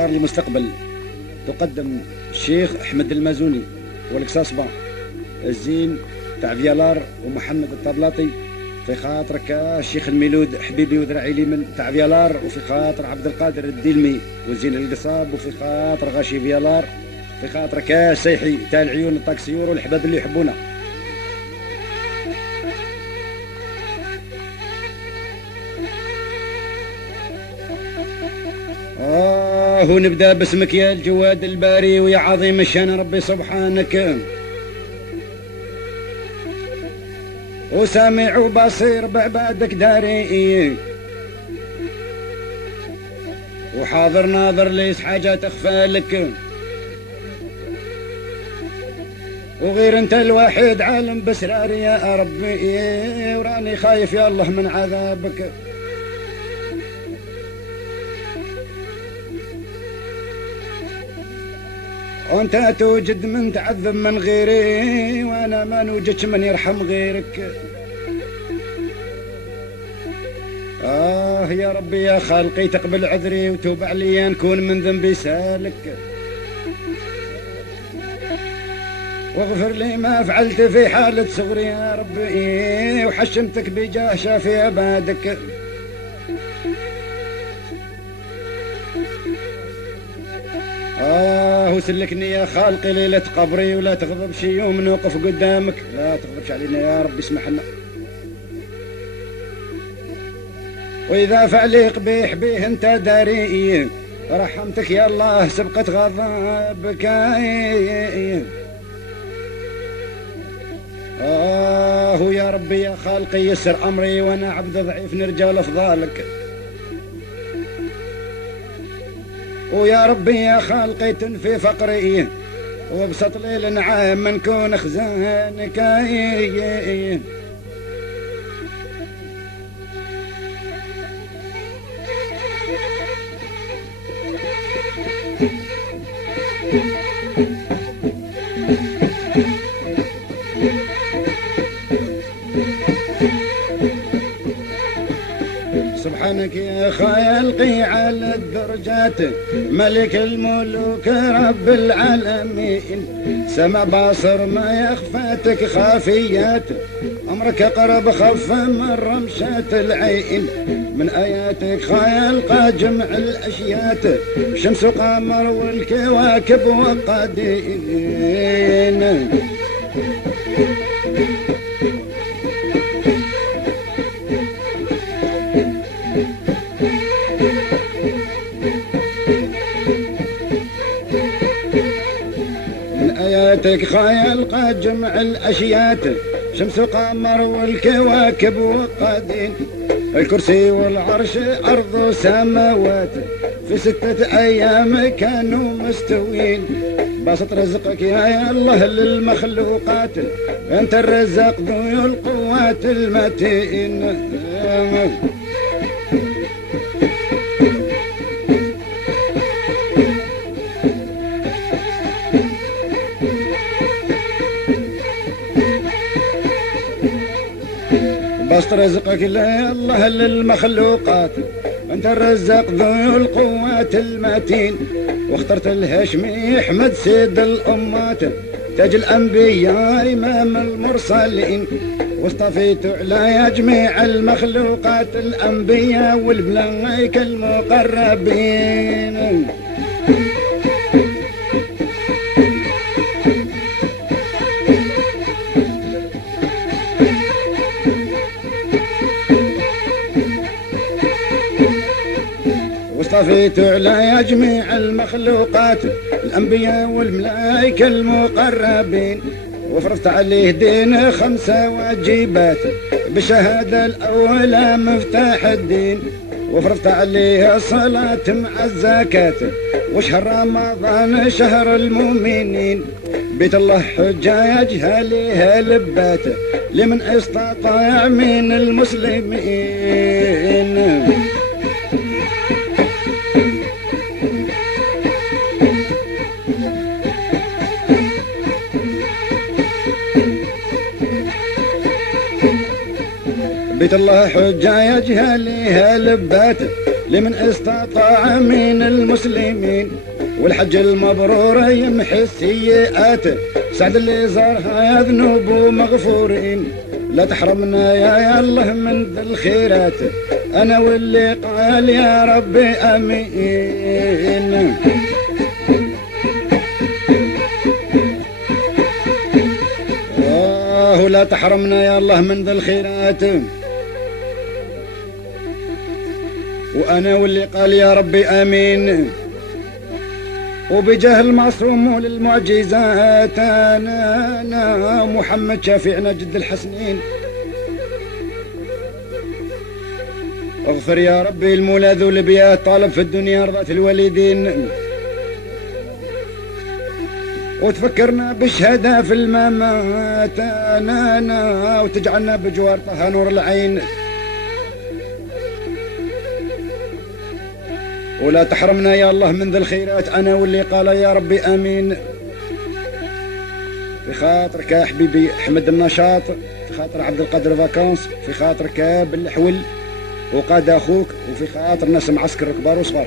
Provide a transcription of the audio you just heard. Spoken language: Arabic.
أشعار المستقبل تقدم الشيخ أحمد المازوني والكساسبا الزين تاع فيالار ومحمد الطبلاطي في خاطرك الشيخ الميلود حبيبي وذراعي اليمن تاع فيالار، وفي خاطر عبد القادر الديلمي والزين القصاب، وفي خاطر غاشي فيالار، في خاطرك السيحي تاع العيون الطاكسيور والحباب اللي يحبونا. ونبدأ باسمك يا الجواد الباري ويا عظيم الشان ربي سبحانك، وسامع وبصير بعبادك داري، وحاضر ناظر ليس حاجة تخفى لك، وغير انت الوحيد عالم بسرار يا ربي، وراني خايف يا الله من عذابك. وانت توجد من تعذب من غيري، وانا ما نوجدش من يرحم غيرك. يا ربي يا خالقي تقبل عذري وتوب علي نكون من ذنبي سالك، واغفر لي ما فعلت في حالة صغري يا ربي، وحشمتك بجاه شافي عبادك. وسلكني يا خالقي ليلة قبري، ولا تغضب شي يوم نوقف قدامك، لا تغضبش علينا يا رب اسمح لنا. وإذا فعلي قبيح بيه انت داري، رحمتك يا الله سبقت غضبك. يا ربي يا خالقي يسر أمري، وأنا عبد ضعيف نرجى لأفضالك. ويا ربي يا خالقي تنفي فقري، وبسط لي النعام من كون خزانك. سبحانك يا خالقي على الدرجات، ملك الملوك رب العالمين، سمع باصر ما يخفاتك خافيات، أمرك أقرب خف من رمشات العين، من آياتك خالق جمع الأشيات، شمس وقمر والكواكب وقادين. آياتك خالق جمع الأشيات، شمس وقمر والكواكب وقادين، الكرسي والعرش أرض وسماوات، في 6 أيام كانوا مستوين، بسط رزقك يا الله للمخلوقات، أنت الرزاق ذو القوات المتين. بسط رزقك يا الله للمخلوقات، انت الرزاق ذو القوات المتين، واخترت الهاشمي احمد سيد الامات، تاج الانبياء امام المرسلين، واصطفيت على جميع المخلوقات، الانبياء والملائكه المقربين. واصطفيت على جميع المخلوقات، الأنبياء والملائكة المقربين، وفرضت عليه دين 5 واجبات، بالشهادة الأولى مفتاح الدين، وفرضت عليه الصلاة مع الزكاة، وشهر رمضان شهر المؤمنين، بيت الله حجاج عليها لبات، لمن استطاع من المسلمين. بيت الله حجة يجهليها لبات، لمن استطاع من المسلمين، والحج المبرور يمحي السيئات، سعد اللي زارها يا ذنوب مغفورين. لا تحرمنا يا الله من ذي الخيرات، انا واللي قال يا ربي امين. لا تحرمنا يا الله من ذي الخيرات، وانا واللي قال يا ربي امين. وبجاه المعصوم للمعجزات انا محمد شافعنا جد الحسنين. اغفر يا ربي المولى ذو البيات، طالب في الدنيا رضات الوالدين، وتفكرنا بالشهادة في الممات انا وتجعلنا بجوار طه نور العين. ولا تحرمنا يا الله من ذي الخيرات، انا واللي قال يا ربي امين. في خاطرك يا حبيبي احمد النشاط، في خاطر عبد القادر فاكانس، في خاطرك بالحول وقاد اخوك، وفي خاطر ناس معسكر كبار وصغار.